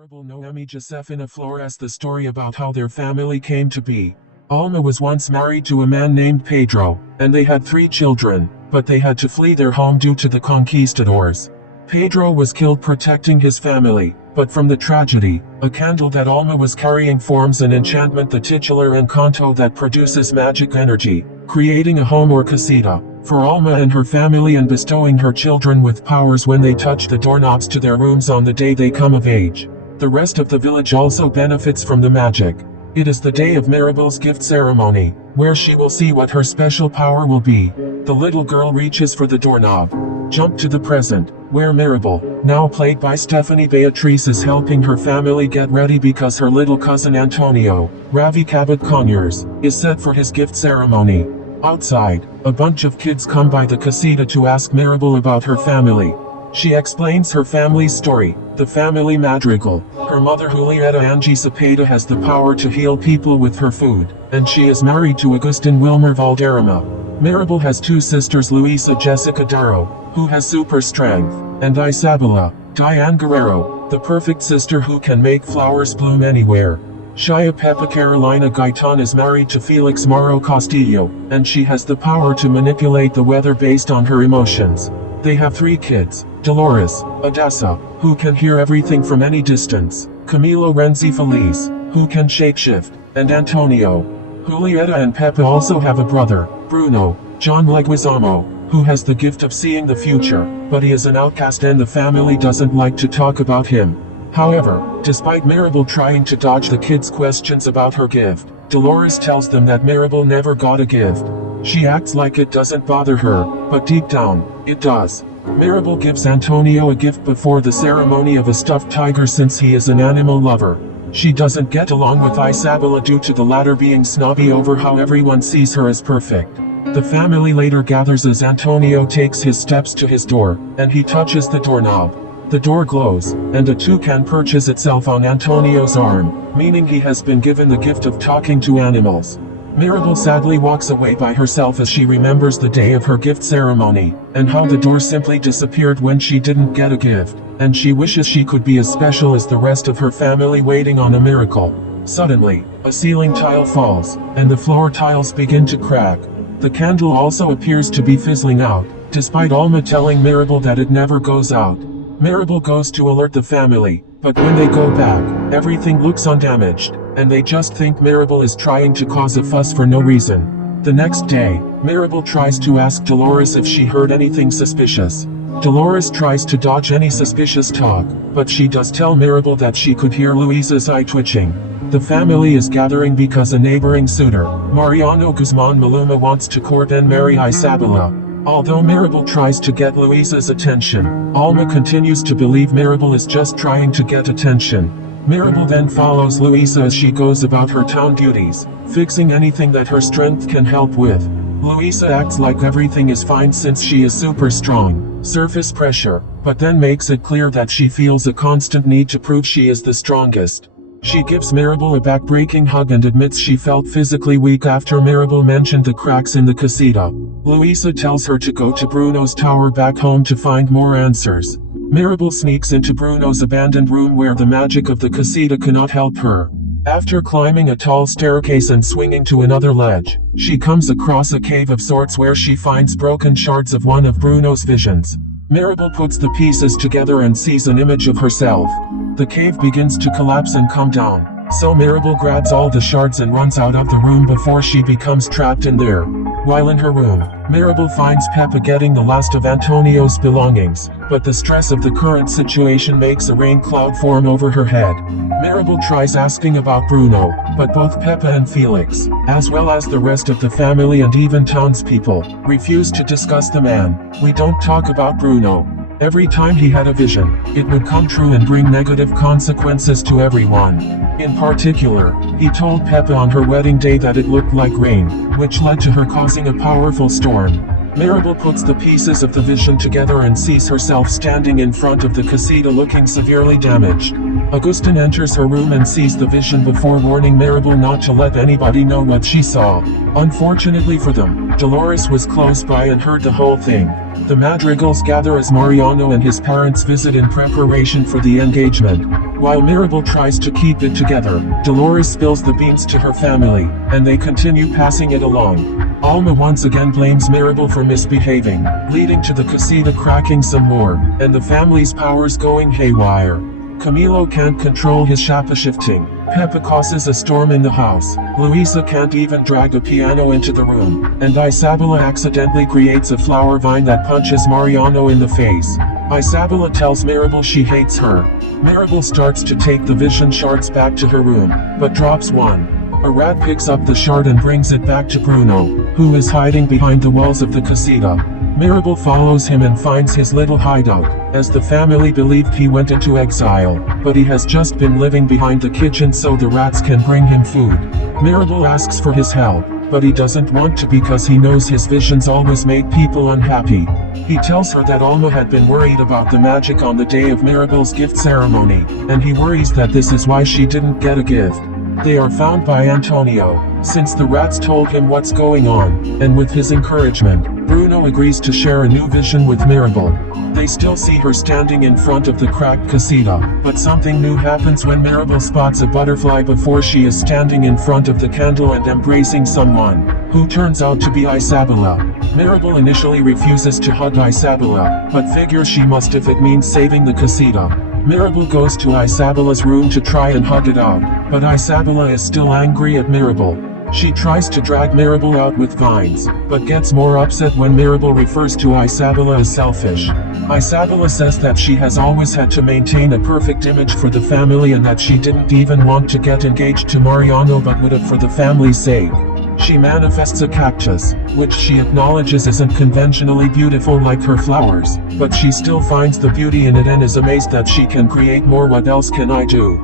Maribel Noemi Josefina Flores. The story about how their family came to be. Alma was once married to a man named Pedro, and they had 3 children, but they had to flee their home due to the conquistadors. Pedro was killed protecting his family, but from the tragedy, a candle that Alma was carrying forms an enchantment, the titular Encanto that produces magic energy, creating a home or casita for Alma and her family and bestowing her children with powers when they touch the doorknobs to their rooms on the day they come of age. The rest of the village also benefits from the magic. It is the day of Maribel's gift ceremony, where she will see what her special power will be. The little girl reaches for the doorknob. Jump to the present, where Maribel, now played by Stephanie Beatriz, is helping her family get ready because her little cousin Antonio, Ravi Cabot Conyers, is set for his gift ceremony. Outside, a bunch of kids come by the casita to ask Maribel about her family. She explains her family's story, the family madrigal. Her mother Julieta Angie Cepeda has the power to heal people with her food, and she is married to Agustin Wilmer Valderrama. Maribel has 2 sisters, Luisa Jessica Darrow, who has super strength, and Isabella, Diane Guerrero, the perfect sister who can make flowers bloom anywhere. Shia Pepa Carolina Gaitan is married to Felix Mauro Castillo, and she has the power to manipulate the weather based on her emotions. They have 3 kids, Dolores, Odessa, who can hear everything from any distance, Camilo Renzi Feliz, who can shapeshift, and Antonio. Julieta and Pepa also have a brother, Bruno, John Leguizamo, who has the gift of seeing the future, but he is an outcast and the family doesn't like to talk about him. However, despite Maribel trying to dodge the kids' questions about her gift, Dolores tells them that Maribel never got a gift. She acts like it doesn't bother her, but deep down, it does. Maribel gives Antonio a gift before the ceremony of a stuffed tiger since he is an animal lover. She doesn't get along with Isabella due to the latter being snobby over how everyone sees her as perfect. The family later gathers as Antonio takes his steps to his door, and he touches the doorknob. The door glows, and a toucan perches itself on Antonio's arm, meaning he has been given the gift of talking to animals. Maribel sadly walks away by herself as she remembers the day of her gift ceremony, and how the door simply disappeared when she didn't get a gift, and she wishes she could be as special as the rest of her family waiting on a miracle. Suddenly, a ceiling tile falls, and the floor tiles begin to crack. The candle also appears to be fizzling out, despite Alma telling Maribel that it never goes out. Maribel goes to alert the family, but when they go back, everything looks undamaged, and they just think Maribel is trying to cause a fuss for no reason. The next day, Maribel tries to ask Dolores if she heard anything suspicious. Dolores tries to dodge any suspicious talk, but she does tell Maribel that she could hear Luisa's eye twitching. The family is gathering because a neighboring suitor, Mariano Guzman Maluma, wants to court and marry Isabella. Although Maribel tries to get Luisa's attention, Alma continues to believe Maribel is just trying to get attention. Maribel then follows Luisa as she goes about her town duties, fixing anything that her strength can help with. Luisa acts like everything is fine since she is super strong, surface pressure, but then makes it clear that she feels a constant need to prove she is the strongest. She gives Maribel a back-breaking hug and admits she felt physically weak after Maribel mentioned the cracks in the casita. Luisa tells her to go to Bruno's tower back home to find more answers. Maribel sneaks into Bruno's abandoned room where the magic of the casita cannot help her. After climbing a tall staircase and swinging to another ledge, she comes across a cave of sorts where she finds broken shards of one of Bruno's visions. Maribel puts the pieces together and sees an image of herself. The cave begins to collapse and come down, so Maribel grabs all the shards and runs out of the room before she becomes trapped in there. While in her room, Maribel finds Pepa getting the last of Antonio's belongings, but the stress of the current situation makes a rain cloud form over her head. Maribel tries asking about Bruno, but both Pepa and Felix, as well as the rest of the family and even townspeople, refuse to discuss the man. "We don't talk about Bruno. Every time he had a vision, it would come true and bring negative consequences to everyone. In particular, he told Pepa on her wedding day that it looked like rain, which led to her causing a powerful storm." Maribel puts the pieces of the vision together and sees herself standing in front of the casita looking severely damaged. Agustin enters her room and sees the vision before warning Maribel not to let anybody know what she saw. Unfortunately for them, Dolores was close by and heard the whole thing. The madrigals gather as Mariano and his parents visit in preparation for the engagement. While Mirabel tries to keep it together, Dolores spills the beans to her family, and they continue passing it along. Alma once again blames Mirabel for misbehaving, leading to the casita cracking some more, and the family's powers going haywire. Camilo can't control his shapeshifting. Peppa causes a storm in the house. Luisa can't even drag a piano into the room, and Isabella accidentally creates a flower vine that punches Mariano in the face. Isabella tells Mirabel she hates her. Mirabel starts to take the vision shards back to her room, but drops one. A rat picks up the shard and brings it back to Bruno, who is hiding behind the walls of the casita. Mirabel follows him and finds his little hideout, as the family believed he went into exile, but he has just been living behind the kitchen so the rats can bring him food. Mirabel asks for his help, but he doesn't want to because he knows his visions always make people unhappy. He tells her that Alma had been worried about the magic on the day of Mirabel's gift ceremony, and he worries that this is why she didn't get a gift. They are found by Antonio, since the rats told him what's going on, and with his encouragement, Bruno agrees to share a new vision with Mirabel. They still see her standing in front of the cracked casita, but something new happens when Mirabel spots a butterfly before she is standing in front of the candle and embracing someone, who turns out to be Isabella. Mirabel initially refuses to hug Isabella, but figures she must if it means saving the casita. Mirabel goes to Isabella's room to try and hug it out, but Isabella is still angry at Mirabel. She tries to drag Mirabel out with vines, but gets more upset when Mirabel refers to Isabella as selfish. Isabella says that she has always had to maintain a perfect image for the family and that she didn't even want to get engaged to Mariano but would have for the family's sake. She manifests a cactus, which she acknowledges isn't conventionally beautiful like her flowers, but she still finds the beauty in it and is amazed that she can create more. What else can I do?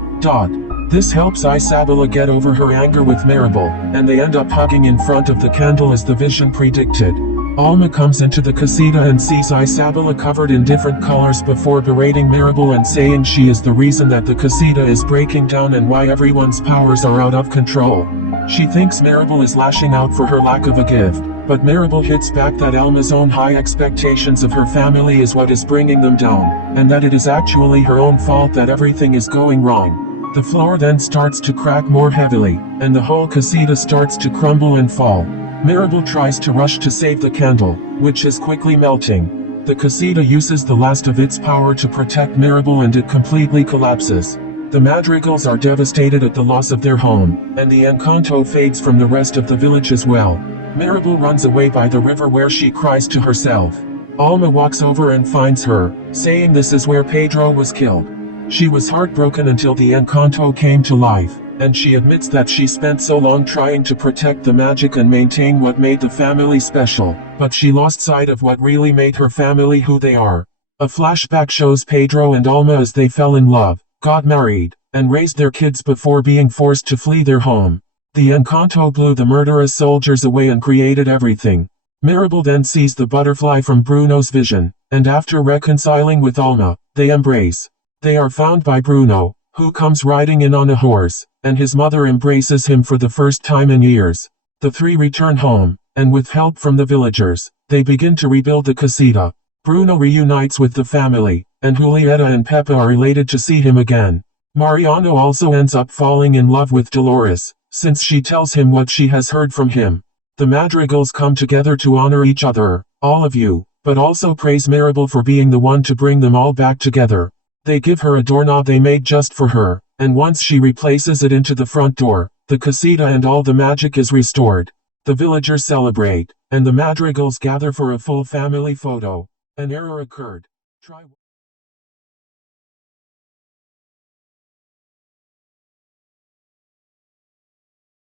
This helps Isabella get over her anger with Mirabel, and they end up hugging in front of the candle as the vision predicted. Alma comes into the casita and sees Isabella covered in different colors before berating Mirabel and saying she is the reason that the casita is breaking down and why everyone's powers are out of control. She thinks Mirabel is lashing out for her lack of a gift, but Mirabel hits back that Alma's own high expectations of her family is what is bringing them down, and that it is actually her own fault that everything is going wrong. The floor then starts to crack more heavily, and the whole casita starts to crumble and fall. Mirabel tries to rush to save the candle, which is quickly melting. The casita uses the last of its power to protect Mirabel and it completely collapses. The Madrigals are devastated at the loss of their home, and the Encanto fades from the rest of the village as well. Mirabel runs away by the river where she cries to herself. Alma walks over and finds her, saying this is where Pedro was killed. She was heartbroken until the Encanto came to life, and she admits that she spent so long trying to protect the magic and maintain what made the family special, but she lost sight of what really made her family who they are. A flashback shows Pedro and Alma as they fell in love, got married, and raised their kids before being forced to flee their home. The Encanto blew the murderous soldiers away and created everything. Mirabel then sees the butterfly from Bruno's vision, and after reconciling with Alma, they embrace. They are found by Bruno, who comes riding in on a horse, and his mother embraces him for the first time in years. The three return home, and with help from the villagers, they begin to rebuild the casita. Bruno reunites with the family, and Julieta and Peppa are elated to see him again. Mariano also ends up falling in love with Dolores, since she tells him what she has heard from him. The Madrigals come together to honor each other, all of you, but also praise Mirabel for being the one to bring them all back together. They give her a doorknob they made just for her, and once she replaces it into the front door, the casita and all the magic is restored. The villagers celebrate, and the Madrigals gather for a full family photo. An error occurred.